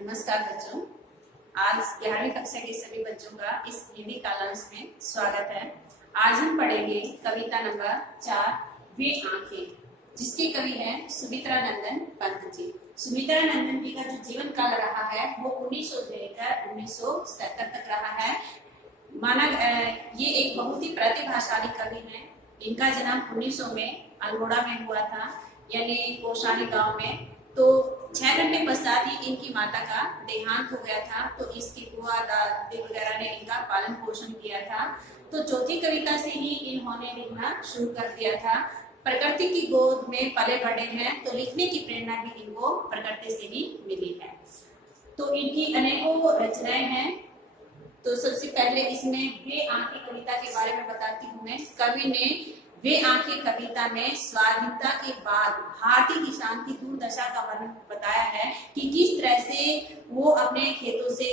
नमस्कार बच्चों। आज 11वीं कक्षा के सभी बच्चों का इस हिंदी कालांश में स्वागत है। आज हम पढ़ेंगे कविता नंबर 4 वे आंखें, जिसके कवि हैं सुमित्रा नंदन पंत जी। सुमित्रा नंदन जी का जो जीवन काल रहा है वो 1900 से लेकर 1977 तक रहा है। ये एक बहुत ही प्रतिभाशाली कवि हैं। इनका जन्म 1900 में अल्मोड़ा में हुआ था, यानी कोशानी गांव में। तो 6 घंटे पश्चात ही इनकी माता का देहांत हो गया था। तो इसकी बुआ दादी वगैरह ने इनका पालन पोषण किया था। तो चौथी कविता से ही इन्होंने लिखना शुरू कर दिया था। प्रकृति की गोद में पले बढ़े हैं, तो लिखने की प्रेरणा भी इनको प्रकृति से ही मिली है। तो इनकी अनेकों रचनाएं हैं। तो सबसे पहले इसमें वे आंखें कविता के बारे में बताती हूँ मैं। कवि ने वे आंखें कविता में स्वाधीनता के बाद भारतीय किसान की दुर्दशा का वर्णन बताया है कि किस तरह से वो अपने खेतों से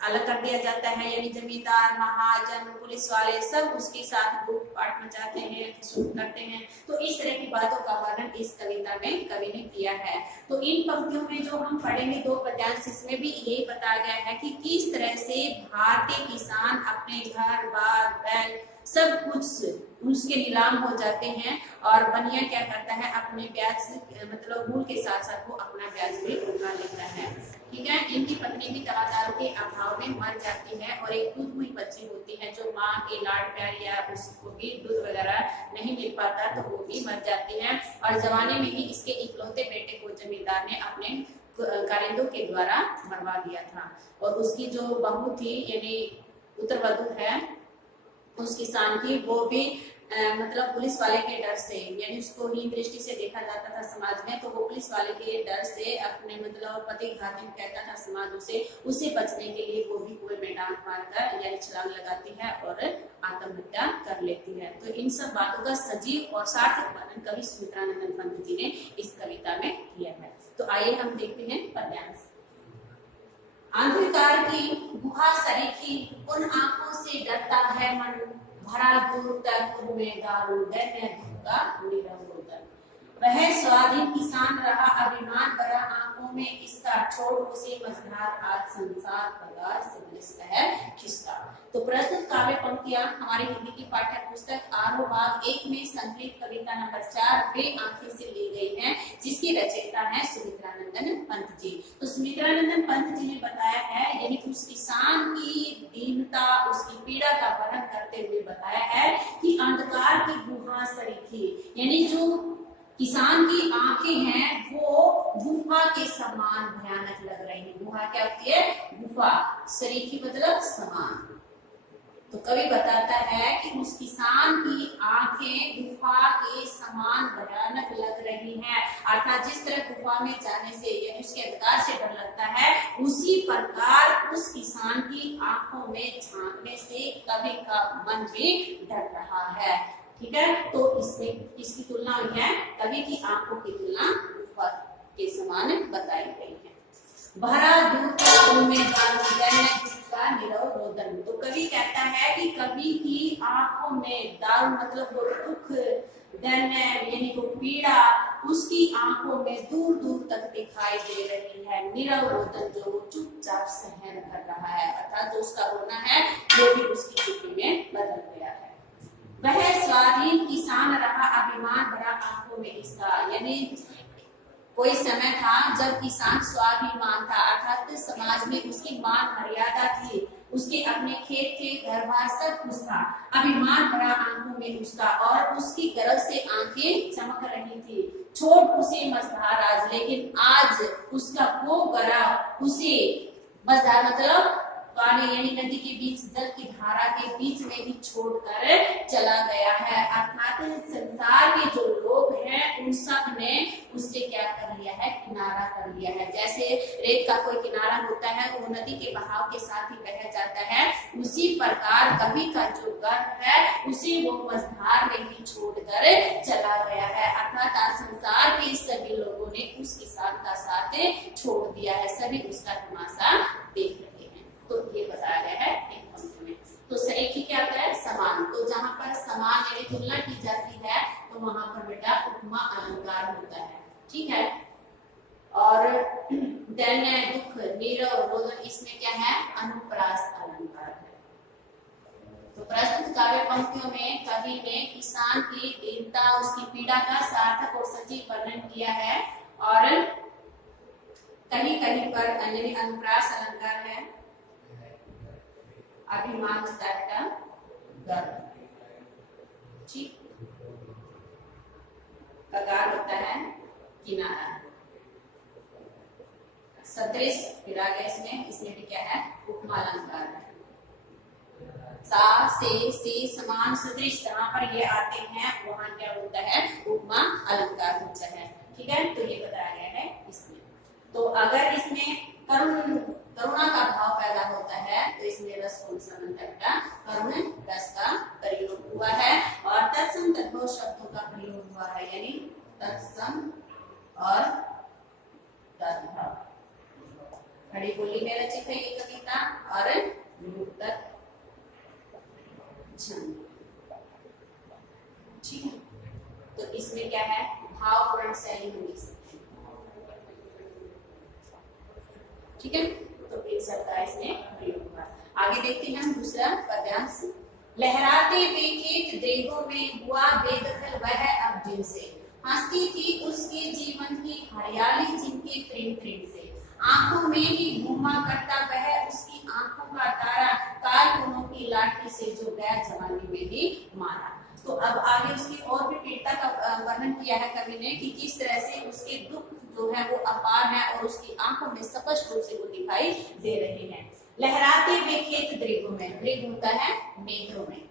अलग कर दिया जाता है, यानी जमींदार, महाजन, पुलिस वाले सब उसके साथ लूटपाट मचाते हैं, शुरू करते हैं। तो इस तरह की बातों का वर्णन इस कविता में कवि ने किया है। तो इन पंक्तियों में जो हम पढ़ेंगे 2 पद्यांश, इसमें भी यही बताया गया है कि किस तरह से भारतीय किसान अपने घर बार बैल सब कुछ उसके नीलाम हो जाते हैं और बनिया क्या करता है, अपने ब्याज मतलब मूल के साथ साथ वो अपना ब्याज भी उठा लेता है। ठीक है। इनकी पत्नी भी तवादारों के अभाव में मर जाती है और एक दूध हुई बच्ची होती है जो माँ के लाड प्यार या उसको भी दूध वगैरह नहीं मिल पाता, तो वो भी मर जाती है। और जवानी में ही इसके इकलौते बेटे को जमींदार ने अपने कारिंदों के द्वारा मरवा दिया था। और उसकी जो बहू थी, यानी उत्तरवधु है उस किसान की, वो भी मतलब पुलिस वाले के डर से, यानी उसको हीन दृष्टि से देखा जाता था समाज में। तो वो पुलिस वाले के डर से अपने मतलब पति घाती कहता था समाज उसे बचने के लिए वो भी कुएं में डांग मारकर यानी छलांग लगाती है और आत्महत्या कर लेती है। तो इन सब बातों का सजीव और सार्थक वर्णन कवि सुमित्रा नंदन पंत जी ने इस कविता में किया है। तो आइए हम देखते हैं पद्यांश। अंधकार की गुहा सरीखी उन आंखों से डरता है मन, भरा दूर तक उनमें दारू दैन्य धुका निरंजन। वह स्वाधीन किसान रहा अभिमान भरा आंखों में इसका, छोड़ उसे मझधार आज संसार पगार से ग्रस्त है खिसका। तो प्रस्तुत काव्य पंक्तियां हमारी हिंदी की पाठ्य पुस्तक आरोह भाग 1 में संकलित कविता नंबर 4 वे आंखें से ली गई हैं, जिसकी रचयिता है सुमित्रा नंदन पंत जी। तो सुमित्रा नंदन पंत जी ने बताया है, यानी उस किसान की दीनता, उसकी पीड़ा का वर्णन करते हुए बताया है कि अंधकार की गुहा सरीखी, यानी जो किसान की आंखें हैं वो गुफा के समान भयानक लग रही है। गुफा क्या होती है? गुफा। सरीखी मतलब समान। तो कवि बताता है कि उस किसान की आंखें गुफा के समान भयानक लग रही हैं। अर्थात जिस तरह गुफा में जाने से यानी उसके अंधकार से डर लगता है, उसी प्रकार उस किसान की आंखों में झांकने से कवि का मन भी डर रहा है। ठीक है। तो इसमें इसकी तुलना हुई है, कवि की आंखों की तुलना गुफा के समान बताई गई है। भरा दूध में का निरव रोदन। तो कवि कहता है कि कवि की आंखों में दारू मतलब वो दुख, दैन्य यानी वो पीड़ा उसकी आंखों में दूर दूर तक दिखाई दे रही है। निरव रोदन जो वो चुपचाप सहन कर रहा है, अर्थात जो उसका रोना है वो भी उसकी चुप्पी में बदल गया है। वह स्वाधीन किसान रहा अभिमान भरा आंखों में इसका, यानी कोई समय था जब किसान स्वाभिमान था, अर्थात समाज में उसकी मान मर्यादा थी, उसके अपने खेत थे, घर बार सब कुछ था। अभिमान भरा आंखों में उसका और उसकी गर्व से आंखें चमक रही थी। छोड़ उसे मझधार आज, लेकिन आज उसका वो गर्व उसे मझधार मतलब पानी यानी नदी के बीच, जल की धारा के बीच में ही छोड़कर चला गया है। अर्थात संसार के जो लोग हैं उन सब ने उससे क्या कर लिया है? किनारा कर लिया है। जैसे रेत का कोई किनारा होता है वो नदी के बहाव के साथ ही बह जाता है, उसी प्रकार कवि का जो गर्व है उसे वो मझधार में ही छोड़कर चला गया है। अर्थात आज संसार के सभी लोगों ने उस किसान का साथ छोड़ दिया है, सभी उसका तमाशा देख रहे हैं। तो ये बताया गया है एक पंक्ति में। तो सरीखी क्या होता है? समान। तो जहाँ पर समान यानी तुलना की जाती है तो वहां पर बेटा उपमा अलंकार होता है। ठीक है। और दैन्य दुख नीरव रोदन, इसमें क्या है, अनुप्रास अलंकार है। तो प्रस्तुत काव्य पंक्तियों में कवि ने किसान की दीनता, उसकी पीड़ा का सार्थक और सजीव वर्णन किया है, और कहीं कहीं पर यानी अनुप्रास अलंकार है, अभिमान का गर्व, ठीक, कगार होता है किनारा, सदृश, फिर आगे इसमें भी क्या है, उपमा अलंकार है। सा से समान सदृश, जहां पर ये आते हैं वहां क्या होता है, उपमा अलंकार होता है। ठीक है, तो ये बताया गया है इसमें। तो अगर इसमें करुणा का भाव पैदा होता है तो इसमें रस कौन सा बनता है, करुण रस का प्रयोग हुआ है, और तत्सम तद्भव शब्दों का प्रयोग हुआ है, यानी तत्सम और तद्भव। खड़ी बोली में रचित है ये कविता, और निरुक्तक छंद, ठीक है। तो इसमें क्या है, भावपूर्ण शैली में लिख सकते हैं, ठीक है। तो इन सब का इसमें प्रयोग हुआ। आगे देखते हैं हम दूसरा पद्यांश। लहराते हुए खेत देहों में हुआ बेदखल वह अब जिनसे, हंसती थी उसके जीवन की हरियाली जिनके प्रेम प्रेम से, आंखों में ही घूमा करता वह उसकी आंखों का तारा, कालकुनों की लाठी से जो गया जवानी में ही मारा। तो अब आगे उसकी और भी पीड़िता का वर्णन किया है कवि ने कि किस तरह से उसके दुख जो है वो अपार है और उसकी आंखों में स्पष्ट रूप से वो दिखाई दे रहे हैं। लहराते हुए खेत दृगों में, दृग होता है मेघों में,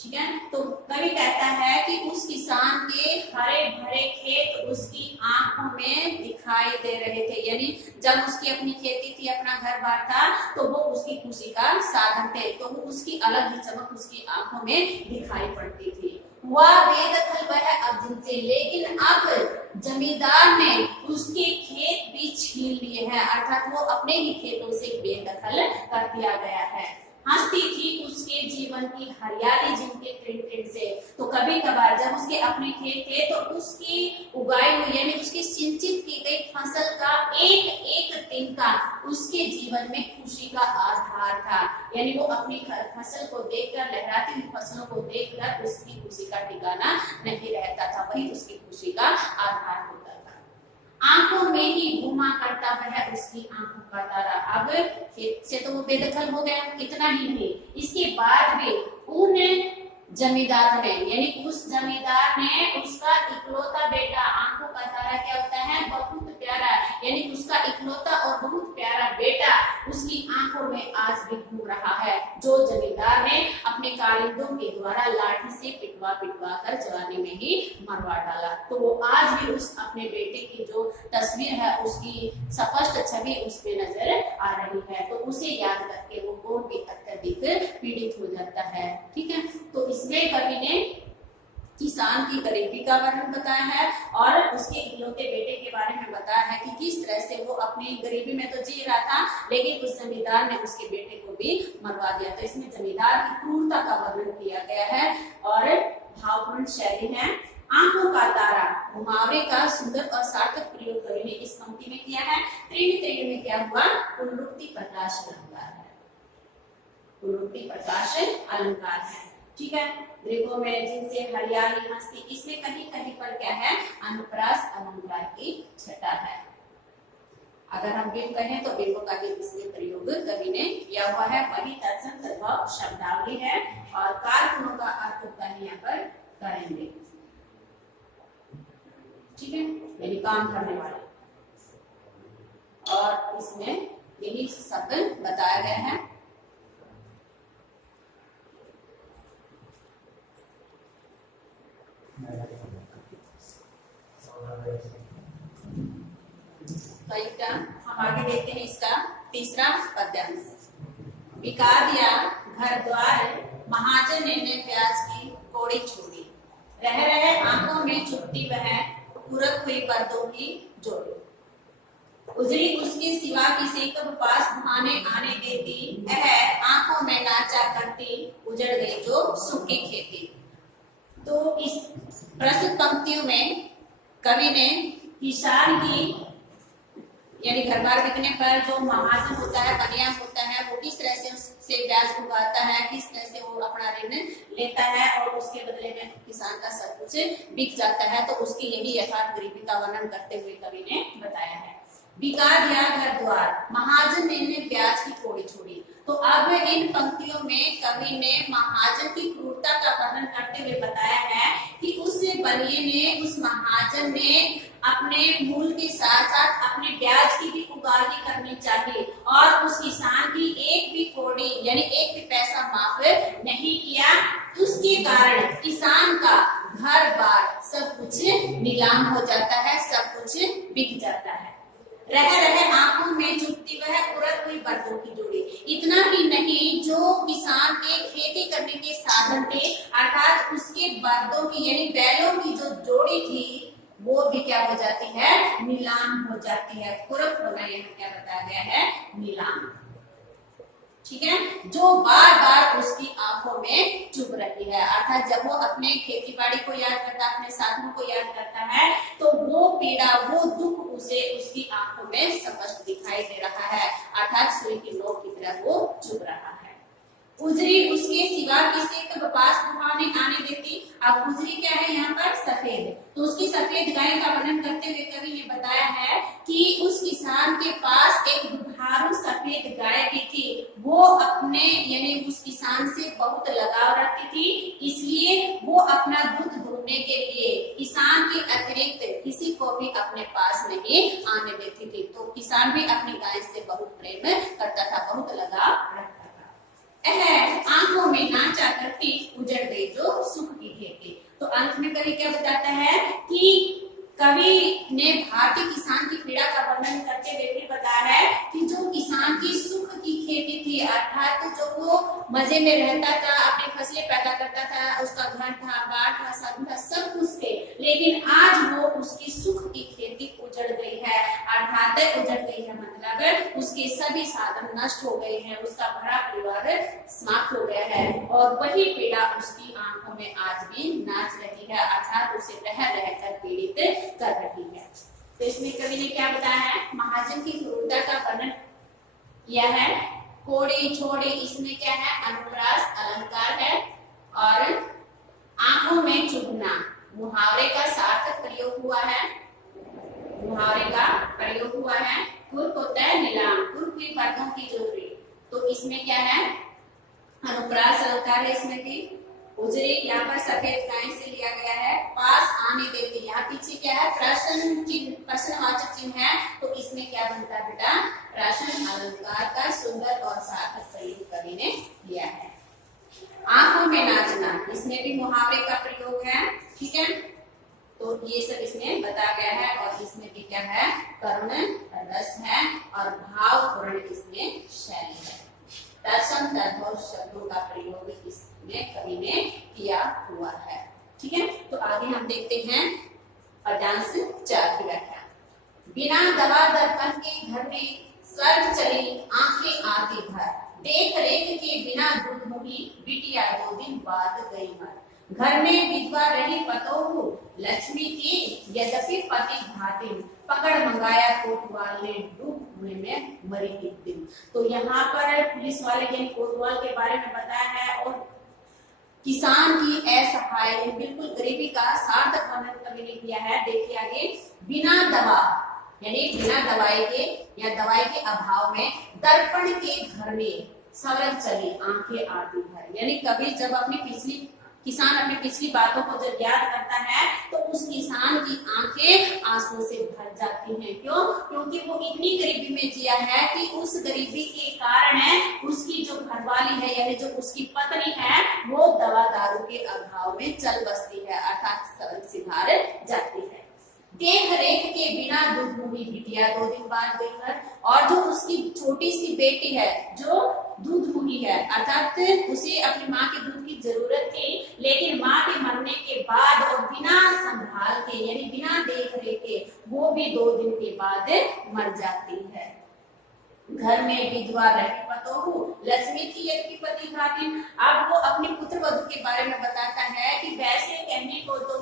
ठीक है। तो कवि कहता है कि उस किसान के हरे भरे खेत उसकी आंखों में दिखाई दे रहे थे, यानी जब उसकी अपनी खेती थी, अपना घर बार था, तो वो उसकी खुशी का साधन थे, तो वो उसकी अलग ही चमक उसकी आंखों में दिखाई पड़ती थी। वह बेदखल वह अब जिनसे, लेकिन अब जमींदार ने उसके खेत भी छीन लिए हैं, अर्थात वो अपने ही खेतों से बेदखल कर दिया गया है। हंसती थी उसके जीवन की हरियाली जिनके प्रेम से, तो कभी कभार जब उसके अपने खेत थे तो उसकी उगाई हुई यानी उसकी सिंचित की गई फसल का एक एक तिनका उसके जीवन में खुशी का आधार था, यानी वो अपनी फसल को देखकर, लहराती हुई फसलों को देखकर उसकी खुशी का ठिकाना नहीं रहता था, वही उसकी खुशी का आधार होता था। आंखों में ही घूमा करता वह उसकी आंखों का तारा। अब खेत से तो वो बेदखल हो गया, इतना ही नहीं, इसके बाद भी उन जमींदार ने, यानी उस जमींदार ने उसका इकलौता बेटा, आंखों का तारा क्या होता है, बहुत प्यारा, यानी उसका इकलौता और बहुत प्यारा बेटा उसकी आंखों में आज भी घूम रहा है, जो जमींदार ने अपने कारिंदों के द्वारा लाठी से पिटवा पिटवा कर जवानी में ही मरवा डाला। तो वो आज भी उस अपने बेटे की जो तस्वीर है उसकी स्पष्ट छवि उसमें नजर आ रही है, तो उसे याद करके वो और भी अत्यधिक पीड़ित हो जाता है। ठीक है, तो इसमें कवि ने किसान की गरीबी का वर्णन बताया है और उसके इकलौते बेटे के बारे में बताया है कि किस तरह से वो अपनी गरीबी में तो जी रहा था, लेकिन उस जमींदार ने उसके बेटे को भी मरवा दिया। तो इसमें जमींदार की क्रूरता का वर्णन किया गया है और भावपूर्ण शैली है। आंखों का तारा, मुहावरे का सुंदर और सार्थक प्रयोग कवि ने इस पंक्ति में किया है। त्रिणी त्रिणी में क्या हुआ, पुनरुक्ति प्रकाश अलंकार है, पुनरुक्ति प्रकाश अलंकार है। ठीक है, दृगों में जिनसे हरियाली हंसती, इसमें कहीं कहीं पर क्या है, अनुप्रास अलंकार की छटा है। अगर हम बिंब कहें तो बिंब का भी इसमें प्रयोग कवि ने किया हुआ है, वही तत्सम तद्भव शब्दावली है और कारकुनों का अर्थ कहीं यहाँ पर करेंगे। ठीक है, यानी काम करने वाले, और इसमें यही शब्द बताया गया है। हम आगे देखते हैं इसका तीसरा पद्यांश। बिका दिया घर द्वार महाजन ने प्याज की कौड़ी छोड़ी, रह रहे आंखों में चुपती वह पूरक हुई पर्दों की जोड़ी, उजड़ी उसकी सिवा किसी को पास भाने आने देती, आंखों में नाचा करती, उजड़ गई जो सूखी खेती। तो इस प्रस्तुत पंक्तियों में कवि ने किसान की यानी घर बार बिकने पर जो महाजन होता है, बनिया होता है, वो किस तरह से उससे ब्याज उगाता है, किस तरह से वो अपना ऋण लेता है और उसके बदले में किसान का सब कुछ बिक जाता है। तो उसकी यही यथार्थ गरीबी का वर्णन करते हुए कवि ने बताया है। बिका दिया घर द्वार, महाजन ने ब्याज की कौड़ी छोड़ी। तो अब इन पंक्तियों में कवि ने महाजन की क्रूरता का वर्णन करते हुए बताया है कि उस बनिए ने, उस महाजन ने अपने मूल के साथ साथ अपने ब्याज की भी उगाही करनी चाहिए और उस किसान की एक भी कौड़ी यानी एक भी पैसा माफ नहीं किया। उसके कारण किसान का घर बार सब कुछ नीलाम हो जाता है, सब कुछ बिक जाता है। रह रहे आंखों में चुभती वह कुरत हुई बर्तों की जोड़ी। इतना ही नहीं, जो किसान के खेती करने के साधन थे अर्थात उसके बर्दों की यानी बैलों की जो जोड़ी थी वो भी क्या हो जाती है, नीलाम हो जाती है। कुरत होना यहाँ क्या बताया गया है, नीलाम। ठीक है, जो बार बार उसकी आंखों में चुभ रही है। अर्थात जब वो अपने खेती बाड़ी को याद करता है, अपने साधनों को याद करता है, तो वो पीड़ा, वो दुख उसे उसकी आंखों में स्पष्ट दिखाई दे रहा है। अर्थात सुई की नोक की तरह वो चुभ रहा है। उजरी उसके सिवा किसी के पास दुहाने आने देती। अब उजरी क्या है यहाँ पर, सफेद। तो उसकी सफेद गाय का वर्णन करते हुए कवि ने बताया है कि उस किसान के पास एक दुधारू सफेद गाय भी थी। वो अपने यानी उस किसान से बहुत लगाव रखती थी, इसलिए वो अपना दूध दूहने के लिए किसान के अतिरिक्त किसी को भी अपने पास नहीं आने देती थी। तो किसान भी अपनी गाय से बहुत प्रेम करता था, बहुत लगाव रखता था। आंखों में नाचा करती उजड़ गई जो सुख की खेती। तो अंत में कवि क्या बताता है कि कवि ने भारतीय किसान की पीड़ा का वर्णन करते हुए भी बताया है कि जो किसान की सुख की खेती थी, अर्थात जो वो मजे में रहता था, अपनी फसलें पैदा करता था, उसका घर था, बाढ़ था, साधन था, सब कुछ थे, लेकिन आज वो उसकी सुख की खेती उजड़ गई है। अर्थात उजड़ गई है मतलब उसके सभी साधन नष्ट हो गए हैं, उसका भरा परिवार समाप्त हो गया है और वही पीड़ा उसकी आंखों में आज भी नाच रही है, अर्थात उसे रह रहकर पीड़ित कर रही है। तो इसमें कवि ने क्या बताया है, महाजन की क्रूरता का वर्णन किया है। कोड़ी छोड़ी इसमें क्या है, अनुप्रास अलंकार है और आंखों में चुभना मुहावरे का सार्थक प्रयोग हुआ है। मुहावरे का प्रयोग हुआ है। कुर्क होता है नीलाम, कुर्क की बातों की जोड़ी। तो इसमें क्या है, अनुप्रास अलंकार है इसमें भी। उजरी यहाँ पर सफेद गाय से लिया गया है। पास आने देते, यहाँ पीछे क्या है, प्रश्न चिन्ह, प्रश्नवाचक चिन्ह है। तो इसमें क्या बनता है बेटा, प्रश्न अलंकार का सुंदर और सार्थक प्रयोग कवि ने किया है। आंखों में नाचना, इसमें भी मुहावरे का प्रयोग है। ठीक है, तो ये सब इसमें बताया गया है और इसमें भी क्या है, करुण रस है और भावपूर्ण इसमें शैली है। दर्शन तद्भव शब्दों का प्रयोग इसमें कवि ने किया हुआ है। ठीक है, तो आगे हम देखते हैं पद्यांश 4 की व्याख्या। बिना दवा दर्पण के घर में स्वर्ग चली आंखें आती भर, देख रेख के बिना दूध मुही बिटिया 2 दिन बाद गई मर। घर में विधवा रही पतोहू लक्ष्मी थी, यद्यपि पति घातिन, पकड़ मंगाया कोतवाल ने डूब कुएं में मरी एक दिन। तो यहाँ पर पुलिस वाले यानी कोतवाल के बारे में बताया है और किसान की असहाय बिल्कुल गरीबी का सार्थक वर्णन कवि ने किया है। देखिए आगे, बिना दवा यानी बिना दवाई के या दवाई के अभाव में दर्पण के घर में सवरग चली आंखें आती है। यानी कभी जब किसान अपनी पिछली बातों को जब याद करता है तो उस किसान की आंखें आंसुओं से भर जाती हैं। क्यों? क्योंकि वो इतनी गरीबी में जिया है कि उस गरीबी के कारण उसकी जो घरवाली है यानी जो उसकी पत्नी है वो दवा दारू के अभाव में चल बसती है, अर्थात सड़क से बाहर जाती है। देख रेख के बिना दूध मुही बिटिया 2 दिन बाद गई घर। और जो उसकी छोटी सी बेटी है जो दूध मुही है, अर्थात उसे अपनी माँ के दूध की जरूरत थी, लेकिन माँ के मरने के बाद और बिना संभाल के यानी बिना देख रेख के वो भी 2 दिन के बाद मर जाती है। घर में विधवा रही पतोहू लक्ष्मी थी यद्यपि पति घातिन। अब वो अपनी पुत्र वधू के बारे में बताता है कि वैसे कहने को तो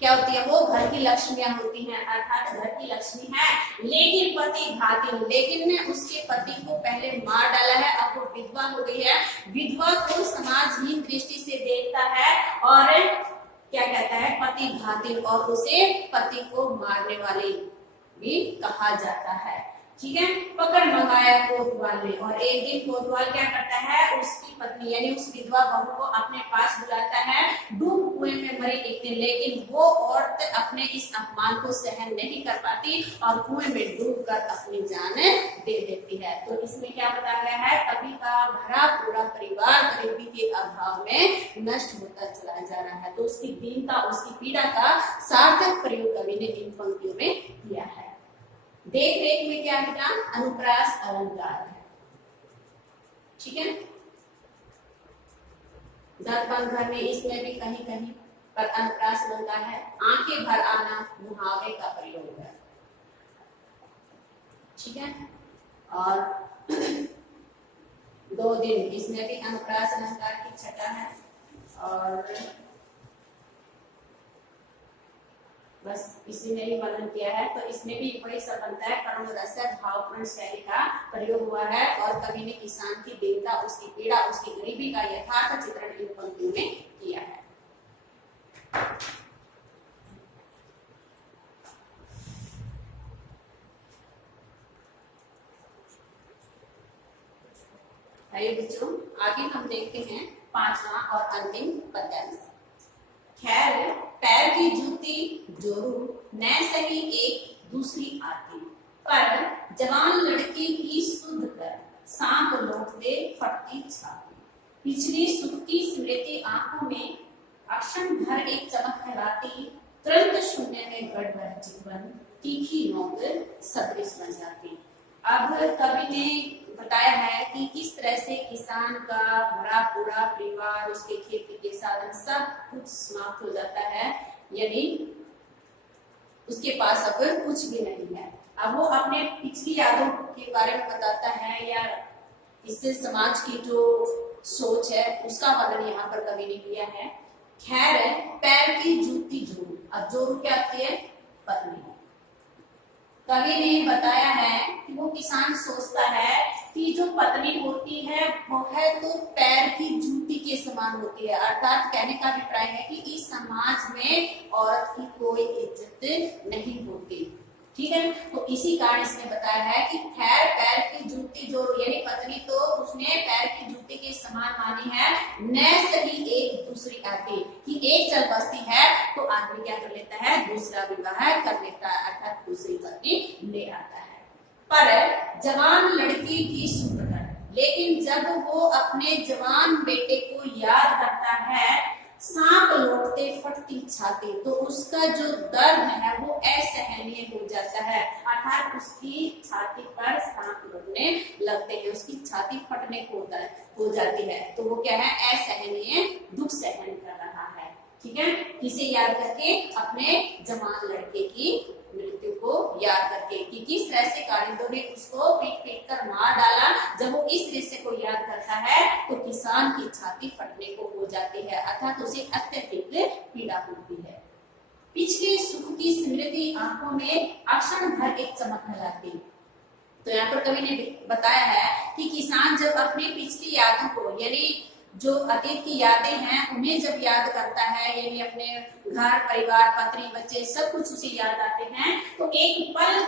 क्या होती है, वो घर की लक्ष्मियां होती हैं, अर्थात घर की लक्ष्मी है, लेकिन पति घातिन, लेकिन उसके पति को पहले मार डाला है, अब वो विधवा हो गई है। विधवा को समाजहीन दृष्टि से देखता है और क्या कहता है, पति घातिन, और उसे पति को मारने वाली भी कहा जाता है। ठीक है, पकड़ मंगाया कोतवाल ने, और एक दिन कोतवाल क्या करता है, उसकी पत्नी यानी उस विधवा बहू को अपने पास बुलाता है, डूब कुएं में मरी एक दिन, लेकिन वो औरत अपने इस अपमान को सहन नहीं कर पाती और कुएं में डूबकर अपनी जान दे देती है। तो इसमें क्या बताया गया है, कवि का भरा पूरा परिवार गरीबी के अभाव में नष्ट होता चला जा रहा है। तो उसकी दीनता, उसकी पीड़ा का सार्थक प्रयोग कवि ने इन पंक्तियों में किया है। देख रेख में क्या मिला, अनुप्रास अलंकार है। ठीक है, दर्पण घर में, इसमें भी कहीं कहीं पर अनुप्रास अलंकार है। आंखें भर आना मुहावरे का प्रयोग है। ठीक है, और 2 दिन, इसमें भी अनुप्रास अलंकार की छटा है। और बस इसी ने ही वर्णन किया है, तो इसमें भी वही सब बनता है, करुण रसद भावपूर्ण शैली का प्रयोग हुआ है, और कवि ने किसान की दीनता, उसकी पीड़ा, उसकी गरीबी का यथार्थ चित्रण इन पंक्तियों में किया है। आइए बच्चों, आगे हम देखते हैं 5वां और अंतिम पद्यांश। खैर पैर की जूती जोरू, न सही एक दूसरी आती, पर जवान लड़की की सुध कर, सांप लौटते फटती छाती। पिछली सुख की स्मृति आंखों में, अक्षण भर एक चमक फैलाती, तुरंत शून्य में गड़ वह जीवन, तीखी नोक सदृश बन जाती। अब कवि ने बताया है कि किस तरह से किसान का भरा पूरा परिवार, उसके खेती के साधन सब कुछ समाप्त हो जाता है, यानी उसके पास अब कुछ भी नहीं है। अब वो अपने पिछली यादों के बारे में बताता है, या इससे समाज की जो सोच है उसका वर्णन यहाँ पर कवि ने किया है। खैर पैर की जूती जोरू, अब जोरू क्या आती है, पत्नी। कवि ने बताया है कि वो किसान सोचता है कि जो पत्नी होती है वो है तो पैर की जूती के समान होती है, अर्थात कहने का अभिप्राय है कि इस समाज में औरत की कोई इज्जत नहीं होती। ठीक है, तो इसी कारण इसने बताया है कि खैर पैर की जूती जो, यानी पत्नी तो उसने पैर की जूती के समान मानी है, न सही एक दूसरी आती, कि एक चल बसती है तो आदमी क्या कर लेता है, दूसरा विवाह कर लेता है, अर्थात दूसरी पत्नी ले आता है। पर जवान लड़की की सुध कर, लेकिन जब वो अपने जवान बेटे को याद करता है, सांप लौटते फटती छाती, तो उसका जो दर्द है वो असहनीय हो जाता है, अर्थात उसकी छाती पर सांप लौटने लगते हैं, उसकी छाती फटने को हो जाती है। तो वो क्या है, असहनीय दुख सहन कर रहा है। ठीक है, किसे याद करके, अपने जवान लड़के की मृत्यु को याद करके, कि किस तरह से कारिंदों ने उसको पीट पीट कर मार डाला। जब वो इस दृश्य को याद करता है तो किसान की छाती फटने को हो जाती है, अर्थात उसे अत्यधिक पीड़ा होती है। पिछले सुख की स्मृति आंखों में अक्षण भर एक चमक फैलाती। तो यहाँ पर कवि ने बताया है कि किसान जब अपनी पिछली यादों को, यानी जो अतीत की यादें हैं उन्हें जब याद करता है, यानी अपने घर परिवार पत्नी बच्चे सब कुछ उसे याद आते हैं, तो एक पल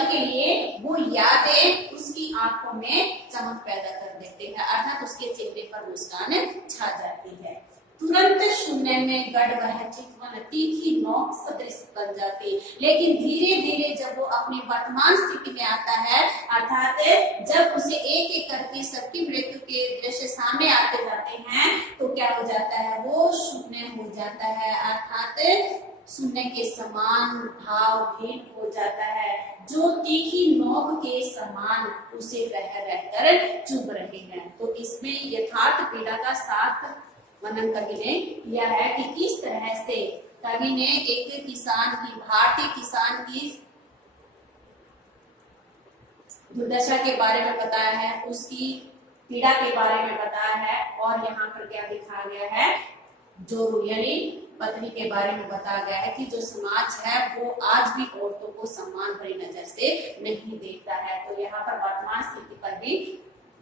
के लिए वो यादें उसकी आंखों में चमक पैदा कर देते हैं, अर्थात उसके चेहरे पर मुस्कान छा जाती है। तुरंत शून्य में गड़ वह चितवन, तीखी नोक सदृश बन जाती। लेकिन धीरे धीरे जब वो अपनी वर्तमान स्थिति में आता है, अर्थात जब उसे एक एक करके सबकी मृत्यु के दृश्य सामने आते जाते हैं, तो क्या हो जाता है, वो शून्य हो जाता है, अर्थात शून्य के समान भावहीन हो जाता है, जो तीखी नोक के समान उसे रह रहकर चुभ रहे हैं। तो इसमें यथार्थ पीड़ा का साथ वर्णन कवि ने किया है कि किस तरह से कवि ने एक किसान की, भारतीय किसान की दुर्दशा के बारे में बताया है, उसकी पीड़ा के बारे में बताया है, और यहाँ पर क्या दिखाया गया है जोरू यानी पत्नी के बारे में बताया गया है कि जो समाज है वो आज भी औरतों को सम्मान भरी नजर से नहीं देखता है। तो यहाँ पर वर्तमान स्थिति पर भी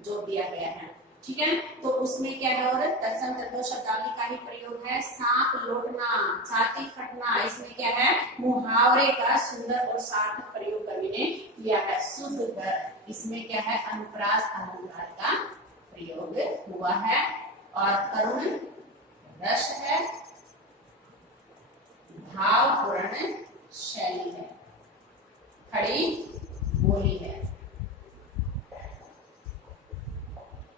जोर दिया गया है। ठीक है, तो उसमें क्या है और तत्सम तत्व शब्दावली का ही प्रयोग है। सांप लौटना, छाती फटना, इसमें क्या है मुहावरे का सुंदर और सार्थक प्रयोग कवि ने किया है। शुद्ध कर, इसमें क्या है अनुप्रास अलंकार का प्रयोग हुआ है। और करुण रस है, भावपूर्ण शैली है, खड़ी बोली है।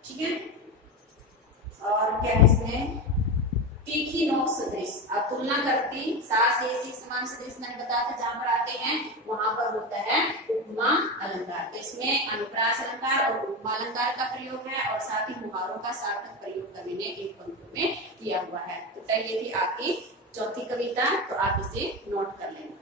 ठीक है, और क्या है इसमें तीखी नोक सदृश। अब तुलना करती सास ऐसी समान सदृश मैंने बताया था, जहां पर आते हैं वहां पर होता है उपमा अलंकार। तो इसमें अनुप्रास अलंकार और उपमा अलंकार का प्रयोग है और साथ ही मुहावरों का सार्थक प्रयोग कवि ने एक पंक्ति में किया हुआ है। तो ये थी आपकी चौथी कविता, तो आप इसे नोट कर लेंगे।